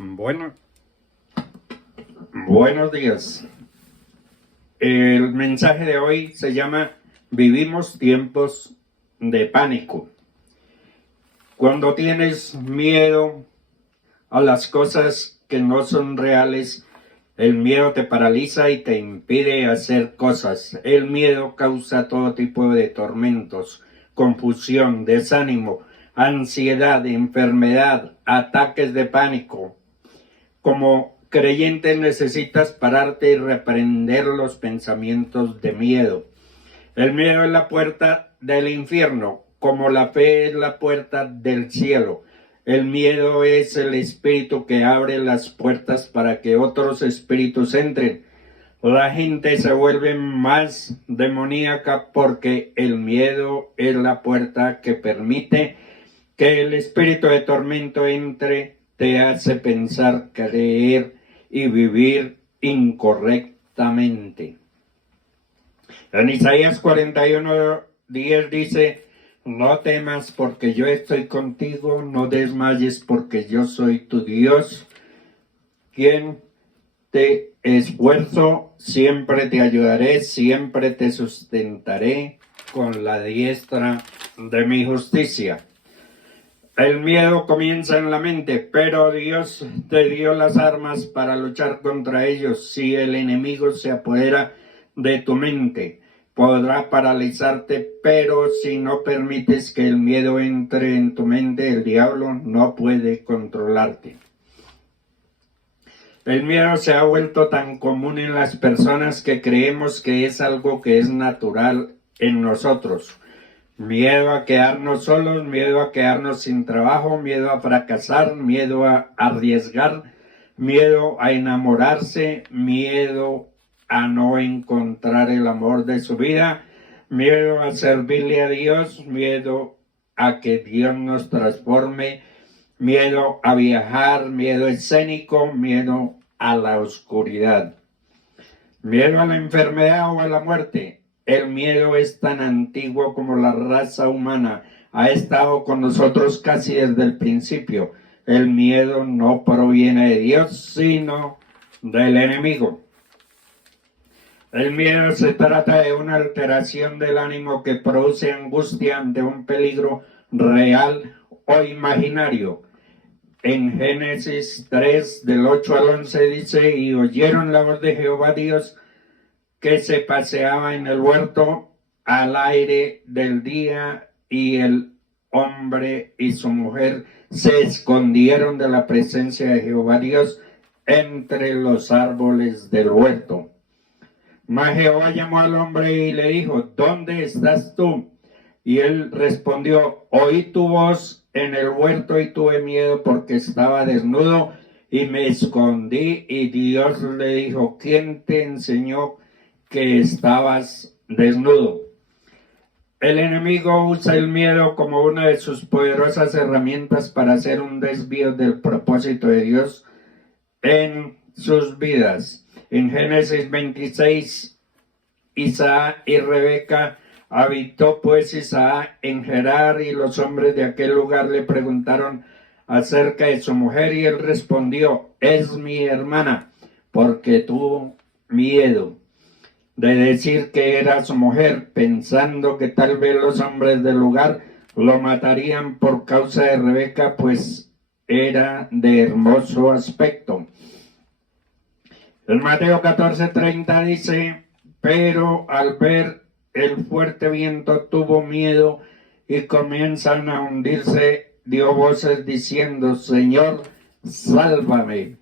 Bueno, buenos días. El mensaje de hoy se llama Vivimos tiempos de pánico. Cuando tienes miedo a las cosas que no son reales, el miedo te paraliza y te impide hacer cosas. El miedo causa todo tipo de tormentos, confusión, desánimo, ansiedad, enfermedad, ataques de pánico. Como creyente necesitas pararte y reprender los pensamientos de miedo. El miedo es la puerta del infierno, como la fe es la puerta del cielo. El miedo es el espíritu que abre las puertas para que otros espíritus entren. La gente se vuelve más demoníaca porque el miedo es la puerta que permite que el espíritu de tormento entre, te hace pensar, creer y vivir incorrectamente. En Isaías 41:10 dice: no temas porque yo estoy contigo, no desmayes porque yo soy tu Dios, quien te esfuerzo, siempre te ayudaré, siempre te sustentaré con la diestra de mi justicia. El miedo comienza en la mente, pero Dios te dio las armas para luchar contra ellos. Si el enemigo se apodera de tu mente, podrá paralizarte, pero si no permites que el miedo entre en tu mente, el diablo no puede controlarte. El miedo se ha vuelto tan común en las personas que creemos que es algo que es natural en nosotros. Miedo a quedarnos solos, miedo a quedarnos sin trabajo, miedo a fracasar, miedo a arriesgar, miedo a enamorarse, miedo a no encontrar el amor de su vida, miedo a servirle a Dios, miedo a que Dios nos transforme, miedo a viajar, miedo escénico, miedo a la oscuridad, miedo a la enfermedad o a la muerte. El miedo es tan antiguo como la raza humana. Ha estado con nosotros casi desde el principio. El miedo no proviene de Dios, sino del enemigo. El miedo se trata de una alteración del ánimo que produce angustia ante un peligro real o imaginario. En Génesis 3, del 8 al 11 dice: y oyeron la voz de Jehová Dios, que se paseaba en el huerto al aire del día, y el hombre y su mujer se escondieron de la presencia de Jehová Dios entre los árboles del huerto. Mas Jehová llamó al hombre y le dijo: ¿dónde estás tú? Y él respondió: oí tu voz en el huerto y tuve miedo porque estaba desnudo y me escondí. Y Dios le dijo: ¿quién te enseñó que estabas desnudo? El enemigo usa el miedo como una de sus poderosas herramientas para hacer un desvío del propósito de Dios en sus vidas. En Génesis 26, Isaac y Rebeca. Habitó pues Isaac en Gerar, y los hombres de aquel lugar le preguntaron acerca de su mujer, y él respondió: es mi hermana, porque tuvo miedo de decir que era su mujer, pensando que tal vez los hombres del lugar lo matarían por causa de Rebeca, pues era de hermoso aspecto. En Mateo 14:30 dice: pero al ver el fuerte viento tuvo miedo y comienzan a hundirse, dio voces diciendo: Señor, sálvame.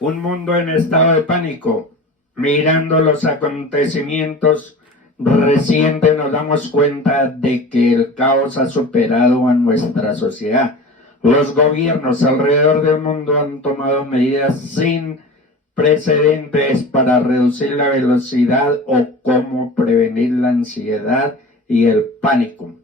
Un mundo en estado de pánico. Mirando los acontecimientos recientes nos damos cuenta de que el caos ha superado a nuestra sociedad. Los gobiernos alrededor del mundo han tomado medidas sin precedentes para reducir la velocidad o cómo prevenir la ansiedad y el pánico.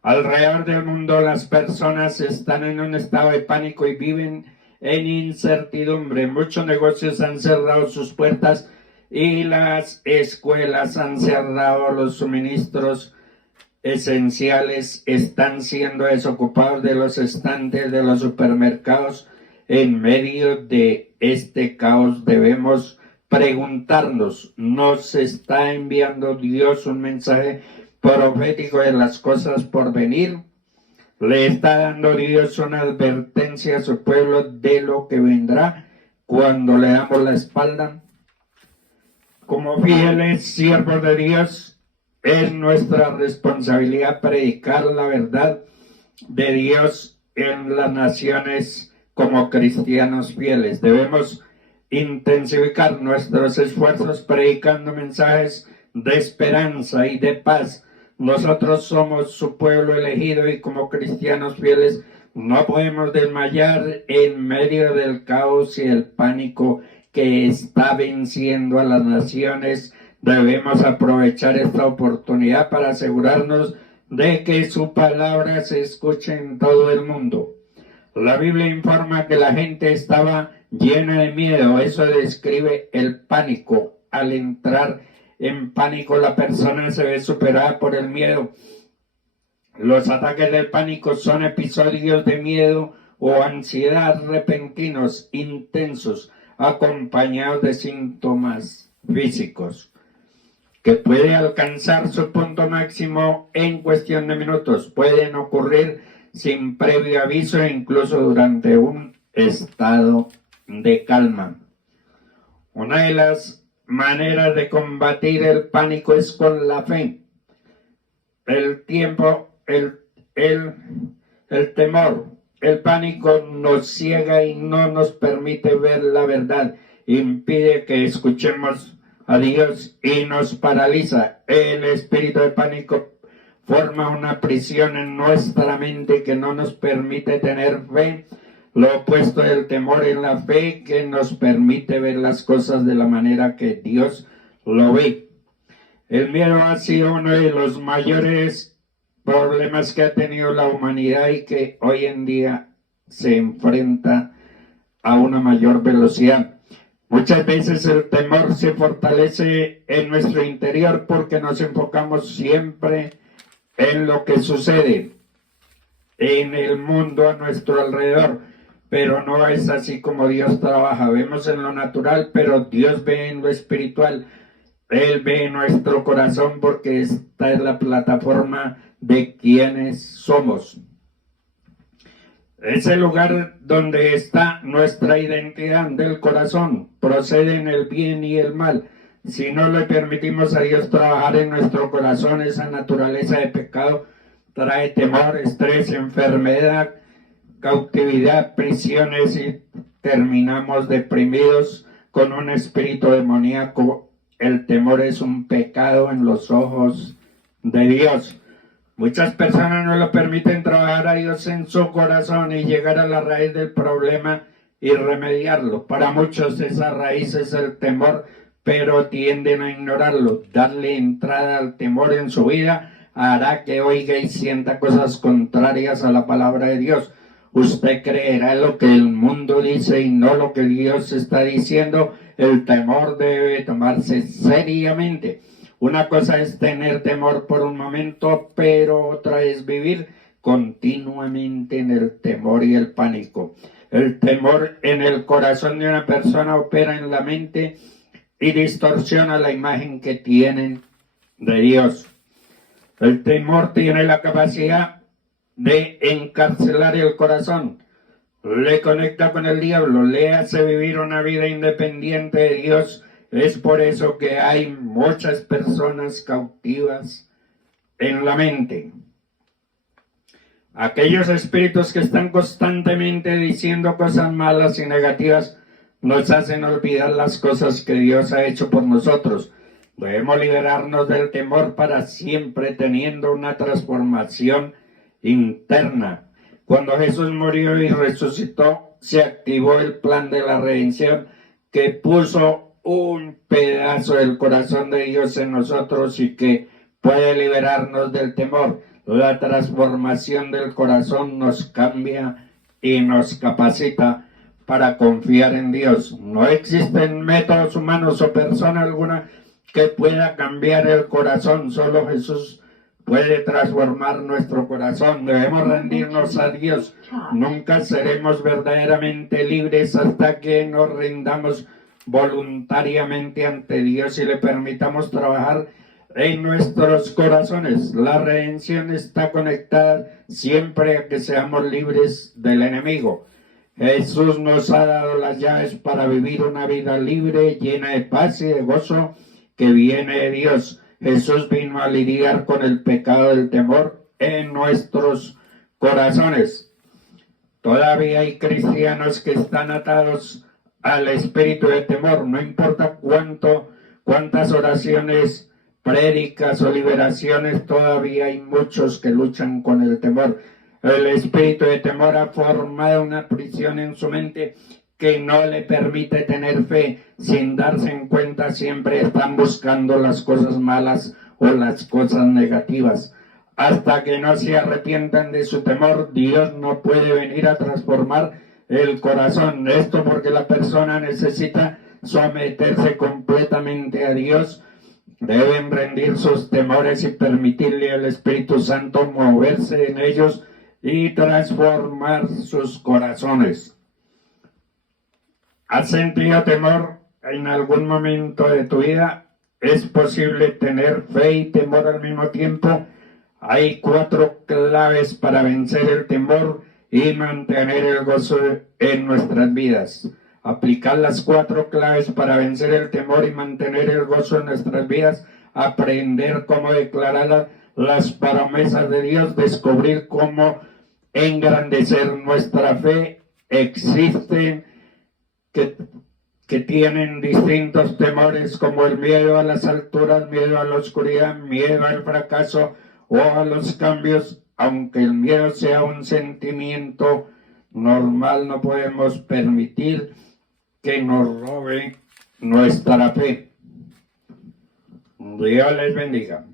Alrededor del mundo las personas están en un estado de pánico y viven en incertidumbre. Muchos negocios han cerrado sus puertas y las escuelas han cerrado los suministros esenciales están siendo desocupados de los estantes de los supermercados. En medio de este caos debemos preguntarnos, ¿nos está enviando Dios un mensaje profético de las cosas por venir? ¿Le está dando Dios una advertencia a su pueblo de lo que vendrá cuando le damos la espalda? Como fieles siervos de Dios, es nuestra responsabilidad predicar la verdad de Dios en las naciones como cristianos fieles. Debemos intensificar nuestros esfuerzos predicando mensajes de esperanza y de paz. Nosotros somos su pueblo elegido y como cristianos fieles no podemos desmayar en medio del caos y el pánico que está venciendo a las naciones. Debemos aprovechar esta oportunidad para asegurarnos de que su palabra se escuche en todo el mundo. La Biblia informa que la gente estaba llena de miedo. Eso describe el pánico. Al entrar en pánico, la persona se ve superada por el miedo. Los ataques del pánico son episodios de miedo o ansiedad repentinos, intensos, acompañados de síntomas físicos, que puede alcanzar su punto máximo en cuestión de minutos. Pueden ocurrir sin previo aviso e incluso durante un estado de calma. Una de las maneras de combatir el pánico es con la fe. El temor, el pánico nos ciega y no nos permite ver la verdad, impide que escuchemos a Dios y nos paraliza. El espíritu de pánico forma una prisión en nuestra mente que no nos permite tener fe. Lo opuesto del temor es la fe, que nos permite ver las cosas de la manera que Dios lo ve. El miedo ha sido uno de los mayores problemas que ha tenido la humanidad y que hoy en día se enfrenta a una mayor velocidad. Muchas veces el temor se fortalece en nuestro interior porque nos enfocamos siempre en lo que sucede en el mundo a nuestro alrededor, pero no es así como Dios trabaja. Vemos en lo natural, pero Dios ve en lo espiritual. Él ve en nuestro corazón porque esta es la plataforma de quienes somos. Es el lugar donde está nuestra identidad del corazón. Proceden el bien y el mal. Si no le permitimos a Dios trabajar en nuestro corazón, esa naturaleza de pecado trae temor, estrés, enfermedad, cautividad, prisiones y terminamos deprimidos con un espíritu demoníaco. El temor es un pecado en los ojos de Dios. Muchas personas no lo permiten trabajar a Dios en su corazón y llegar a la raíz del problema y remediarlo. Para muchos esa raíz es el temor, pero tienden a ignorarlo. Darle entrada al temor en su vida hará que oiga y sienta cosas contrarias a la palabra de Dios. Usted creerá lo que el mundo dice y no lo que Dios está diciendo. El temor debe tomarse seriamente. Una cosa es tener temor por un momento, pero otra es vivir continuamente en el temor y el pánico. El temor en el corazón de una persona opera en la mente y distorsiona la imagen que tienen de Dios. El temor tiene la capacidad de encarcelar el corazón, le conecta con el diablo, le hace vivir una vida independiente de Dios. Es por eso que hay muchas personas cautivas en la mente. Aquellos espíritus que están constantemente diciendo cosas malas y negativas nos hacen olvidar las cosas que Dios ha hecho por nosotros. Debemos liberarnos del temor para siempre, teniendo una transformación interna. Cuando Jesús murió y resucitó, se activó el plan de la redención que puso un pedazo del corazón de Dios en nosotros y que puede liberarnos del temor. La transformación del corazón nos cambia y nos capacita para confiar en Dios. No existen métodos humanos o persona alguna que pueda cambiar el corazón. Solo Jesús puede transformar nuestro corazón. Debemos rendirnos a Dios. Nunca seremos verdaderamente libres hasta que nos rindamos voluntariamente ante Dios y le permitamos trabajar en nuestros corazones. La redención está conectada siempre a que seamos libres del enemigo. Jesús nos ha dado las llaves para vivir una vida libre, llena de paz y de gozo que viene de Dios. Jesús vino a lidiar con el pecado del temor en nuestros corazones. Todavía hay cristianos que están atados al espíritu de temor. No importa cuántas oraciones, prédicas o liberaciones, todavía hay muchos que luchan con el temor. El espíritu de temor ha formado una prisión en su mente que no le permite tener fe. Sin darse en cuenta, siempre están buscando las cosas malas o las cosas negativas. Hasta que no se arrepientan de su temor, Dios no puede venir a transformar el corazón. Esto porque la persona necesita someterse completamente a Dios. Deben rendir sus temores y permitirle al Espíritu Santo moverse en ellos y transformar sus corazones. ¿Has sentido temor en algún momento de tu vida? ¿Es posible tener fe y temor al mismo tiempo? Hay 4 claves para vencer el temor y mantener el gozo en nuestras vidas. Aplicar las 4 claves para vencer el temor y mantener el gozo en nuestras vidas. Aprender cómo declarar las promesas de Dios. Descubrir cómo engrandecer nuestra fe. Existen que tienen distintos temores, como el miedo a las alturas, miedo a la oscuridad, miedo al fracaso o a los cambios. Aunque el miedo sea un sentimiento normal, no podemos permitir que nos robe nuestra fe. Dios les bendiga.